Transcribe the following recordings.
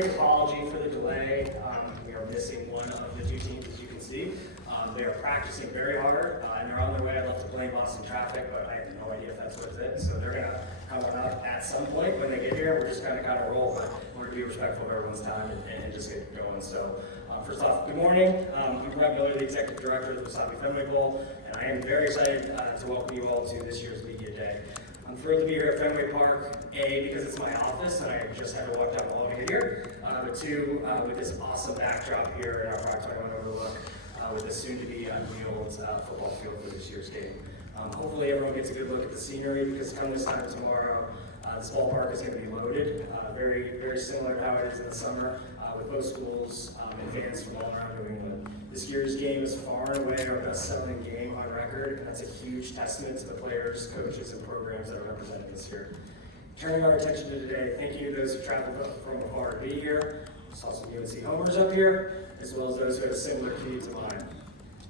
quick apology for the delay. We are missing one of the two teams, as you can see. They are practicing very hard, and they're on their way. I'd love to blame Boston traffic, but I have no idea if that's what it is. So they're going to come up at some point when they get here. We're just going to roll, but we're going to be respectful of everyone's time and just get going. So first off, good morning. I'm Brett Miller, the Executive Director of the Wasabi Fenway Bowl, and I am very excited to welcome you all to this year's Media Day. I'm thrilled to be here at Fenway Park, A, because it's my office and I just had to walk down the hall to get here, but two, with this awesome backdrop here in our Park 21 overlook, with the soon-to-be unveiled football field for this year's game. Hopefully everyone gets a good look at the scenery, because come this time tomorrow, this ballpark is going to be loaded, very, very similar to how it is in the summer, with both schools and fans from all around New England. This year's game is far and away our best-selling game on record, and that's a huge testament to the players, coaches, and programs that are represented this year. Turning our attention to today, thank you to those who traveled from afar to be here. I saw some UNC homers up here, as well as those who had a similar commute to mine.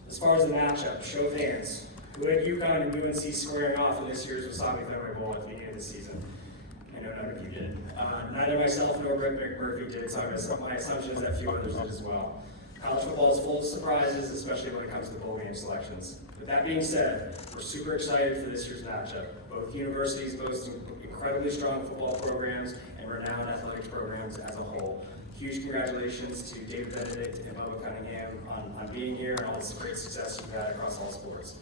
As far as the matchup, show of hands. Who had UConn and UNC squaring off in this year's Wasabi Fenway Bowl at the beginning of the season? I know none of you did. Neither myself nor Rick McMurphy did, so my assumption is that few others did as well. College football is full of surprises, especially when it comes to bowl game selections. With that being said, we're super excited for this year's matchup. Both universities boast incredibly strong football programs and renowned athletic programs as a whole. Huge congratulations to David Benedict and Bubba Cunningham on being here and all this great success you've had across all sports.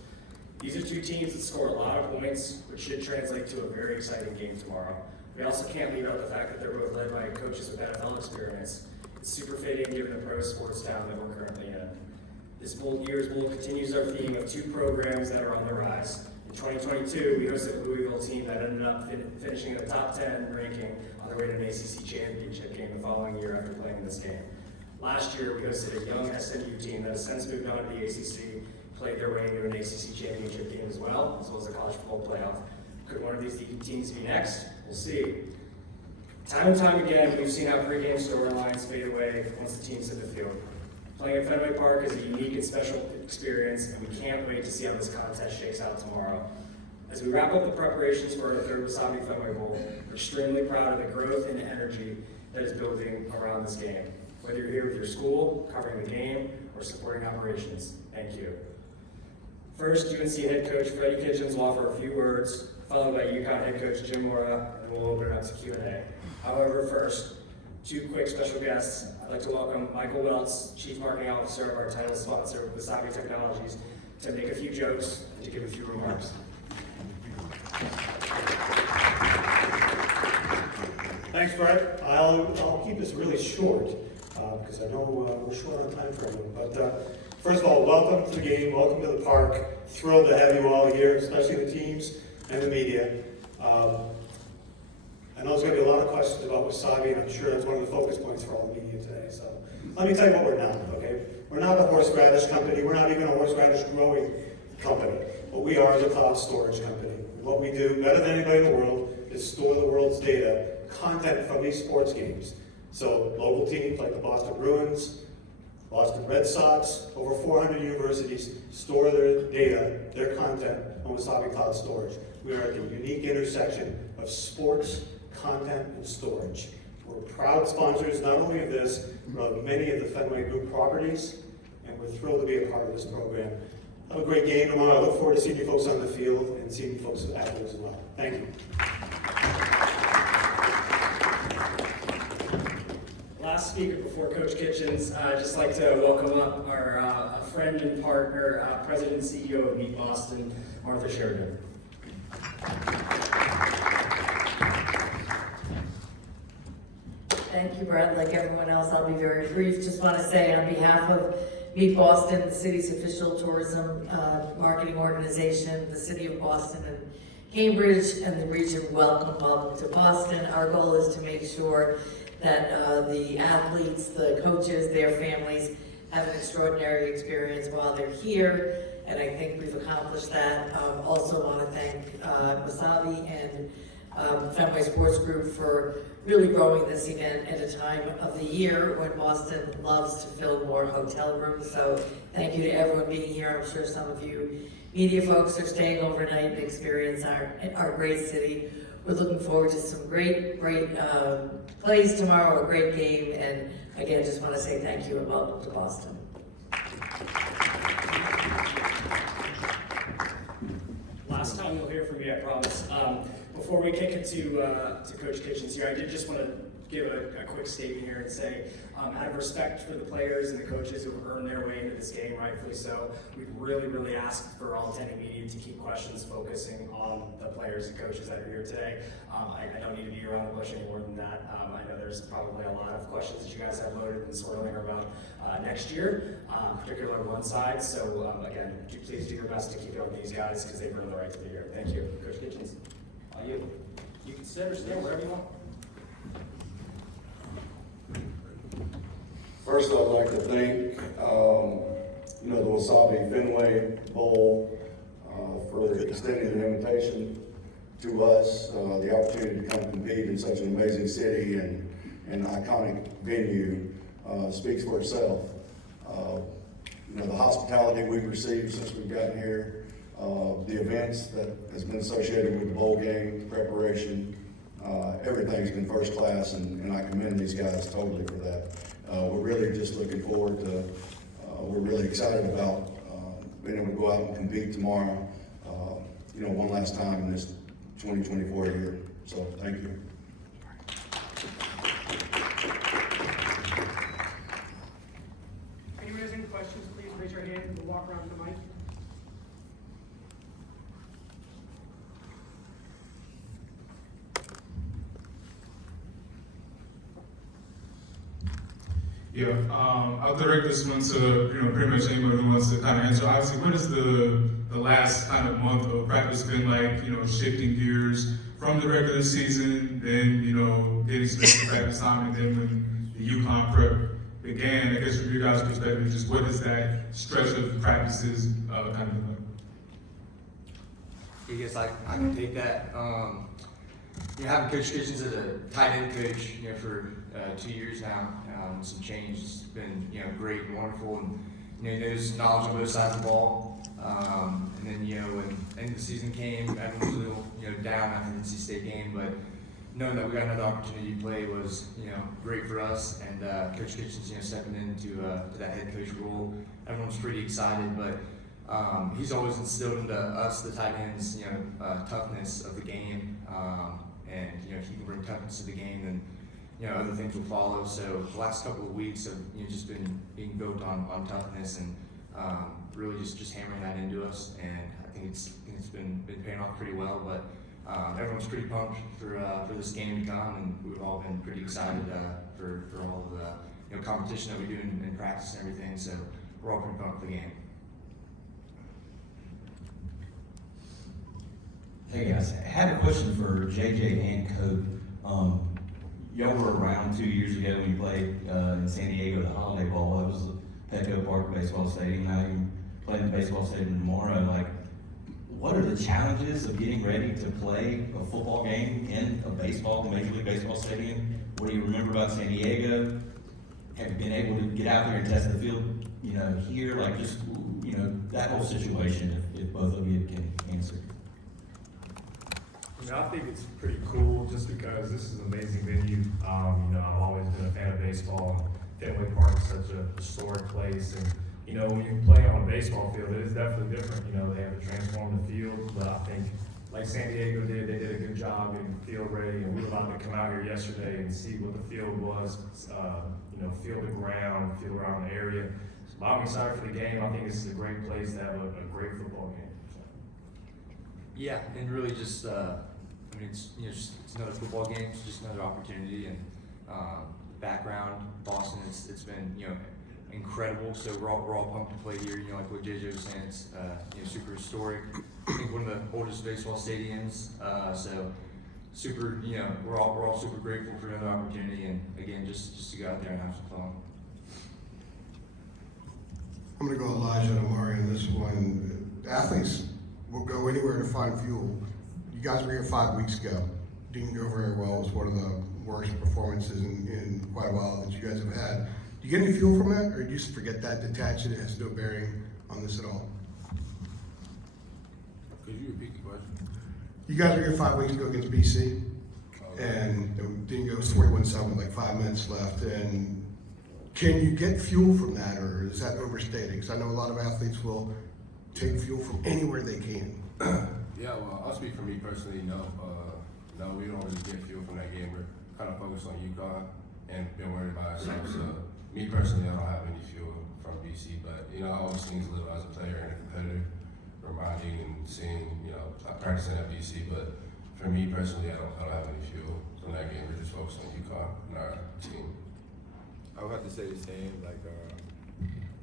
These are two teams that score a lot of points, which should translate to a very exciting game tomorrow. We also can't leave out the fact that they're both led by coaches with NFL experience. It's super fitting given the pro sports town that we're currently in. This year's bowl continues our theme of two programs that are on the rise. In 2022, we hosted a Louisville team that ended up finishing in the top 10 ranking on their way to an ACC championship game the following year after playing this game. Last year, we hosted a young SMU team that has since moved on to the ACC, played their way into an ACC championship game as well as the college football playoff. Could one of these teams be next? We'll see. Time and time again, we've seen how pregame storylines fade away once the teams hit the field. Playing at Fenway Park is a unique and special experience, and we can't wait to see how this contest shakes out tomorrow. As we wrap up the preparations for our third Wasabi Fenway Bowl, we're extremely proud of the growth and energy that is building around this game. Whether you're here with your school, covering the game, or supporting operations, thank you. First, UNC head coach Freddie Kitchens will offer a few words, followed by UConn head coach Jim Mora, and we'll open it up to Q&A. However, first, two quick special guests. I'd like to welcome Michael Welts, Chief Marketing Officer of our title sponsor, Wasabi Technologies, to make a few jokes and to give a few remarks. Thanks, Brett. I'll keep this really short because I know we're short on time for everyone. But first of all, welcome to the game, welcome to the park. Thrilled to have you all here, especially the teams and the media. I know there's going to be a lot of questions about Wasabi, and I'm sure that's one of the focus points for all the media today. So let me tell you what we're not, okay? We're not a horseradish company. We're not even a horseradish growing company. What we are is a cloud storage company. What we do better than anybody in the world is store the world's data, content from these sports games. So local teams like the Boston Bruins, Boston Red Sox, over 400 universities store their data, their content on Wasabi Cloud Storage. We are at the unique intersection of sports, content, and storage. We're proud sponsors not only of this, but of many of the Fenway Group properties, and we're thrilled to be a part of this program. Have a great game tomorrow. I look forward to seeing you folks on the field and seeing you folks afterwards as well. Thank you. Last speaker before Coach Kitchens, I'd just like to welcome up our friend and partner, President and CEO of Meet Boston, Martha Sheridan. Thank you, Brett. Like everyone else, I'll be very brief. Just want to say on behalf of Meet Boston, the city's official tourism marketing organization, the city of Boston and Cambridge, and the region, welcome to Boston. Our goal is to make sure that the athletes, the coaches, their families have an extraordinary experience while they're here, and I think we've accomplished that. Also want to thank Wasabi and Fenway Sports Group for really growing this event at a time of the year when Boston loves to fill more hotel rooms. So thank you to everyone being here. I'm sure some of you media folks are staying overnight and experience our great city. we're looking forward to some great plays tomorrow, a great game, and again, just want to say thank you and welcome to Boston. Last time you'll hear from me, I promise. Before we kick it to Coach Kitchens here, I did just want to give a quick statement here and say, out of respect for the players and the coaches who have earned their way into this game, rightfully so, we'd really ask for all attending media to keep questions focusing on the players and coaches that are here today. I don't need to be around the bush any more than that. I know there's probably a lot of questions that you guys have loaded and swirling around next year, particularly on one side. So again, please do your best to keep it with these guys because they've earned the right to be here. Thank you. Coach Kitchens, you can sit or stand, wherever you want. First, I'd like to thank, the Wasabi Fenway Bowl for extending the invitation to us, the opportunity to come compete in such an amazing city and an iconic venue speaks for itself. The hospitality we've received since we've gotten here, the events that has been associated with the bowl game, preparation, everything's been first class, and I commend these guys totally for that. We're really just looking forward to, we're really excited about being able to go out and compete tomorrow, one last time in this 2024 year. So, thank you. Anyone has any questions, please raise your hand and we'll walk around the mic. Yeah, I'll direct this one to pretty much anyone who wants to kind of answer. Obviously, what has the last kind of month of practice been like? Shifting gears from the regular season, then getting some extra practice time, and then when the UConn prep began, I guess from your guys' perspective, just what is that stretch of practices kind of been like? I guess I can take that. Having Coach Kitchens as a tight end coach, for 2 years now, some change has been, great and wonderful, and he knows knowledge on both sides of the ball. And then, when the end of the season came, everyone was a little, down after the NC State game, but knowing that we got another opportunity to play was, great for us. And Coach Kitchens, stepping into to that head coach role, everyone's pretty excited, but he's always instilled into us, the tight ends, toughness of the game. And if he can bring toughness to the game, then other things will follow. So the last couple of weeks have just been being built on toughness and really just hammering that into us. And I think it's been paying off pretty well. But everyone's pretty pumped for this game to come, and we've all been pretty excited for all of the competition that we do in practice and everything. So we're all pretty pumped for the game. Hey guys, I had a question for JJ and Cope. Y'all were around 2 years ago when you played in San Diego, the Holiday Bowl. It was Petco Park Baseball Stadium. Now you're playing the baseball stadium tomorrow. Like, what are the challenges of getting ready to play a football game in a Major League Baseball stadium? What do you remember about San Diego? Have you been able to get out there and test the field, here? Like, just, that whole situation, if both of you can answer. I think it's pretty cool just because this is an amazing venue. I've always been a fan of baseball. Fenway Park is such a historic place, and when you play on a baseball field, it is definitely different. They have to transform the field, but I think like San Diego did, they did a good job getting the field ready, and we were allowed to come out here yesterday and see what the field was, field to ground, field around the area. So I'm excited for the game. I think this is a great place to have a great football game. Yeah, and really just, it's another football game. It's just another opportunity, and background Boston. It's been incredible. So we're all pumped to play here. Like what JJ was saying, it's super historic. I think one of the oldest baseball stadiums. So super. We're all super grateful for another opportunity, and again, just to go out there and have some fun. I'm going to go Elijah and Amari on this one. Athletes will go anywhere to find fuel. You guys were here 5 weeks ago. Didn't go very well. It was one of the worst performances in quite a while that you guys have had. Do you get any fuel from that, or do you just forget that, detach it, it has no bearing on this at all? Could you repeat the question? You guys were here 5 weeks ago against BC, and it didn't go 41-7 with like 5 minutes left. And can you get fuel from that, or is that overstating? Because I know a lot of athletes will take fuel from anywhere they can. Yeah, well, I'll speak for me personally. No, we don't really get fuel from that game. We're kind of focused on UConn and been worried about ourselves. So, me personally, I don't have any fuel from BC, but I always things live as a player and a competitor, reminding and seeing, practicing at BC. But for me personally, I don't have any fuel from that game. We're just focused on UConn and our team. I would have to say the same.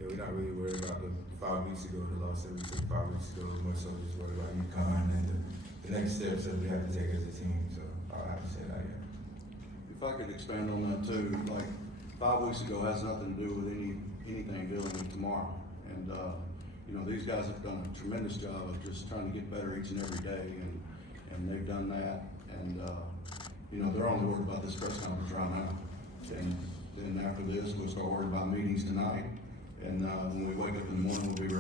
We're not really worried about the 5 weeks ago, the loss that we took 5 weeks ago. More so just worried about UConn and the next steps that we have to take as a team. So I'll have to say that, yeah. If I could expand on that too, 5 weeks ago has nothing to do with anything dealing with tomorrow. And these guys have done a tremendous job of just trying to get better each and every day, and they've done that. And they're only worried about this press conference right now. And then after this, we'll start worrying about meetings tonight. And when we wake up in the morning, we'll be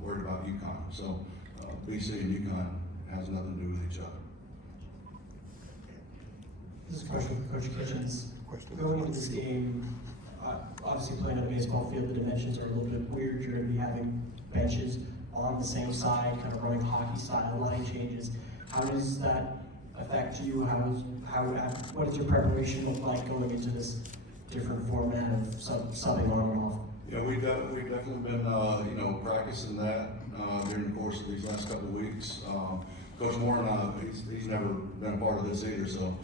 worried about UConn. So BC and UConn has nothing to do with each other. This is a question for Coach Kitchens. Going into this game, obviously playing on a baseball field, the dimensions are a little bit weird. You're going to be having benches on the same side, kind of running hockey style, line changes. How does that affect you? What does your preparation look like going into this different format of subbing on and off? Yeah, we've definitely been practicing that during the course of these last couple of weeks. Coach Moore, he's never been a part of this either, so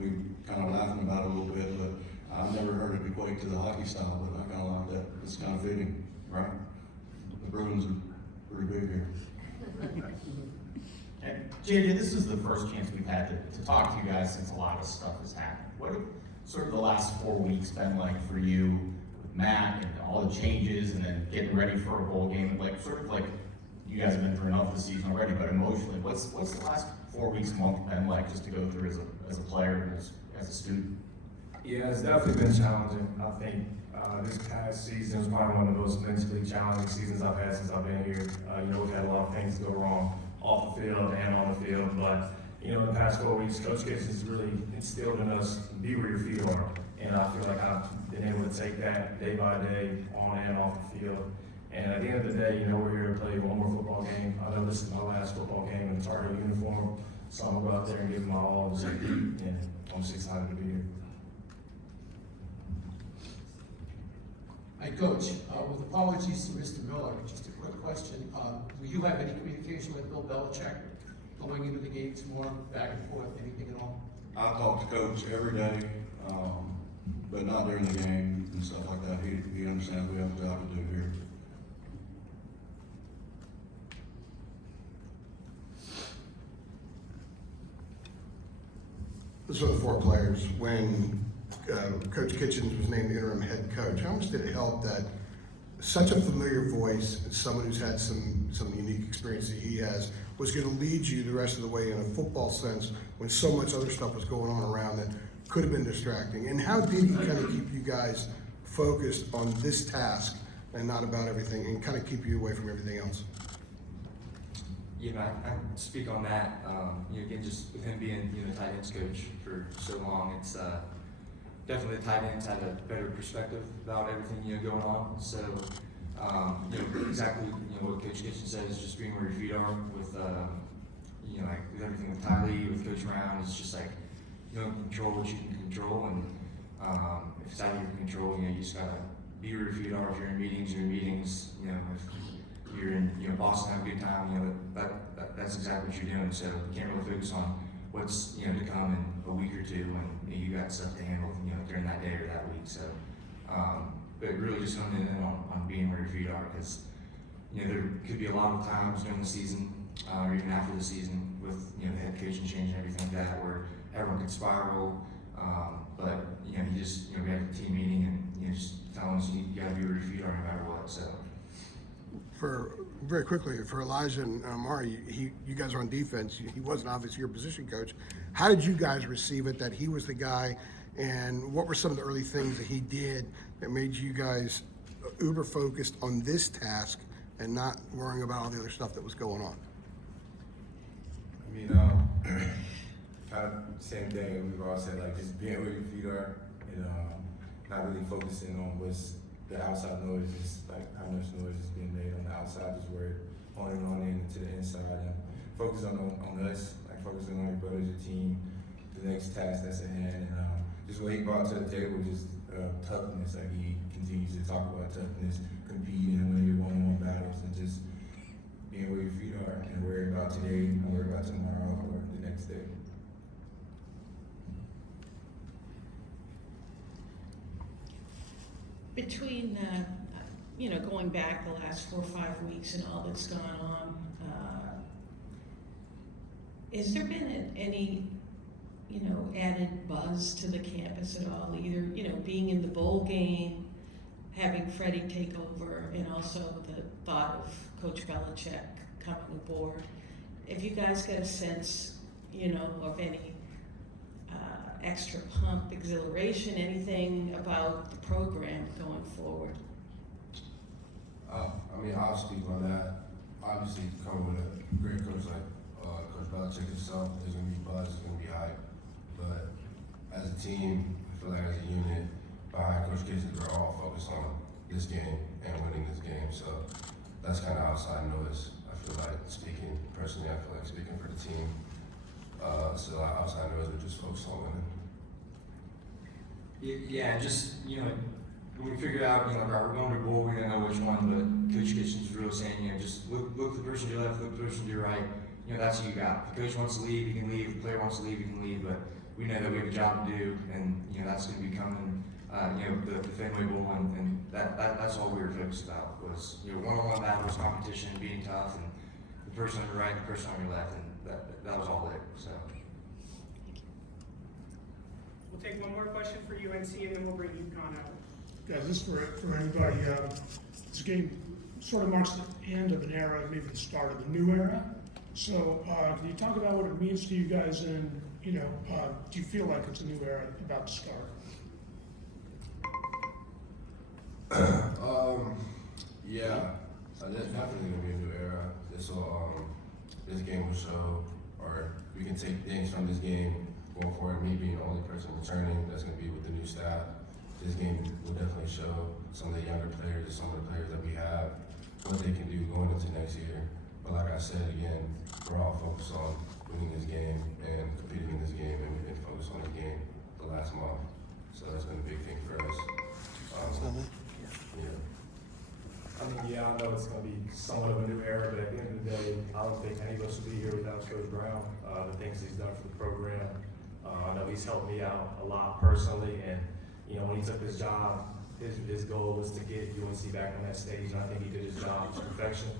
we kind of laughing about it a little bit. But I've never heard it equate to the hockey style, but I kind of like that. It's kind of fitting, right? The Bruins are pretty big here. And JJ, this is the first chance we've had to talk to you guys since a lot of stuff has happened. What have sort of the last 4 weeks been like for you, with Matt, and all the changes, and then getting ready for a bowl game? You guys have been through enough this season already, but emotionally, what's the last 4 weeks, month been like just to go through as a player and as a student? Yeah, it's definitely been challenging. I think this past season was probably one of the most mentally challenging seasons I've had since I've been here. We've had a lot of things go wrong off the field and on the field, but in the past 4 weeks, Coach Kitchens has really instilled in us, be where your feet are. And I feel like I've been able to take that day by day, on and off the field. And at the end of the day, we're here to play one more football game. I know this is my last football game in the Tar Heel uniform, so I'm gonna go out there and give it my all and compete, and I'm just excited to be here. Hi, Coach. With apologies to Mr. Miller, just a quick question. Will you have any communication with Bill Belichick going into the game tomorrow, back and forth, anything at all? I talk to Coach every day, but not during the game and stuff like that. He understands we have a job to do here. This are the 4 players. When Coach Kitchens was named interim head coach, how much did it help that such a familiar voice, someone who's had some unique experience that he has, was going to lead you the rest of the way in a football sense when so much other stuff was going on around that could have been distracting? And how did he kind of keep you guys focused on this task and not about everything, and kind of keep you away from everything else? I can speak on that. Again, just with him being the tight ends coach for so long, it's definitely the tight ends had a better perspective about everything going on. So exactly what Coach Kitchen says, just being where your feet are with with everything with Ty Lee, with Coach Brown, it's just control what you can control, and if it's out of your control, you just gotta be where your feet are. If you're in meetings, if you're in Boston, have a good time, that's exactly what you're doing. So you can't really focus on what's to come in a week or two when you got stuff to handle during that day or that week. So but really just honing in on being where your feet are, because there could be a lot of times during the season or even after the season with the head coach and change and everything like that where everyone could spiral, but we had a team meeting and just telling us you got to be where your feet are no matter what. So Very quickly, for Elijah and Amari, you guys are on defense. He wasn't obviously your position coach. How did you guys receive it that he was the guy, and what were some of the early things that he did that made you guys uber focused on this task and not worrying about all the other stuff that was going on? mean, kind of same thing we've all said, like just being where your feet are and not really focusing on what's the outside noise, just like how much noise is being made on the outside, just worry on into the inside and focus on us, like focusing on your brothers, your team, the next task that's at hand, and just what he brought to the table, just toughness. Like he continues to talk about toughness, competing and winning your one-on-one battles, and just being where your feet are and worry about today, and worry about tomorrow or the next day. Between, going back the last 4 or 5 weeks and all that's gone on, has there been any, added buzz to the campus at all? Either, being in the bowl game, having Freddie take over, and also the thought of Coach Belichick coming aboard. Have you guys got a sense, of any extra pump, exhilaration, anything about the program going forward? I'll speak on that. Obviously, coming with a great coach like Coach Belichick himself, there's going to be buzz, there's going to be hype. But as a team, I feel like as a unit, behind Coach Casey, we're all focused on this game and winning this game. So that's kind of outside noise. I feel like speaking personally, I feel like speaking for the team. So outside noise, we're just focused on winning. Yeah, just, when we figured out, all right, we're going to bowl, we didn't know which one, but Coach Kitchens was really saying, just look at the person to your left, look at the person to your right. That's who you got. If the coach wants to leave, he can leave. If the player wants to leave, he can leave. But we know that we have a job to do, and that's going to be coming. The Fenway Bowl, and that's all we were focused about was one-on-one battles, competition, being tough, and the person on your right, and the person on your left, and that was all it. So. We'll take one more question for UNC, and then we'll bring UConn out. Guys, this is for anybody. This game sort of marks the end of an era, maybe the start of a new era. So, can you talk about what it means to you guys, and do you feel like it's a new era about to start? Yeah, there's definitely gonna be a new era. This game will show, or we can take things from this game going forward. Me being the only person returning, that's gonna be with the new staff. This game will definitely show some of the younger players, some of the players that we have, what they can do going into next year. But like I said again, we're all focused on winning this game and competing in this game, and we've been focused on this game the last month. So that's been a big thing for us. Yeah. I know it's going to be somewhat of a new era, but at the end of the day, I don't think any of us would be here without Coach Brown. The things he's done for the program. I know he's helped me out a lot personally, and when he took his job, his goal was to get UNC back on that stage, and I think he did his job to perfection.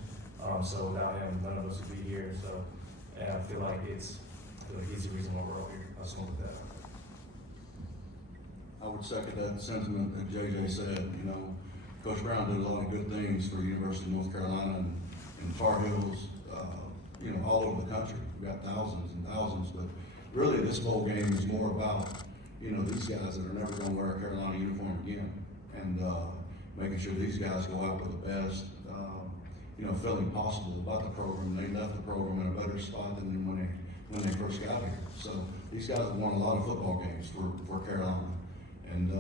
So without him, none of us would be here. So, and I feel like he's the reason why we're all here. I'll just with that. I would second that sentiment that JJ said. Coach Brown did a lot of good things for University of North Carolina and Tar Heels, all over the country. We've got thousands and thousands, but really this bowl game is more about, these guys that are never going to wear a Carolina uniform again, and making sure these guys go out with the best, feeling possible about the program. They left the program in a better spot than when they first got here. So these guys have won a lot of football games for Carolina, and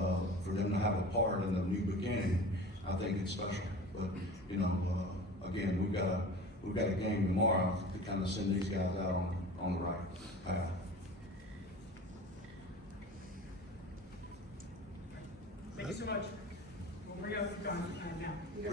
for them to have a part in the new beginning, I think it's special. But again, we've got a game tomorrow to kind of send these guys out on the right path. Thank you so much. We'll bring out UConn.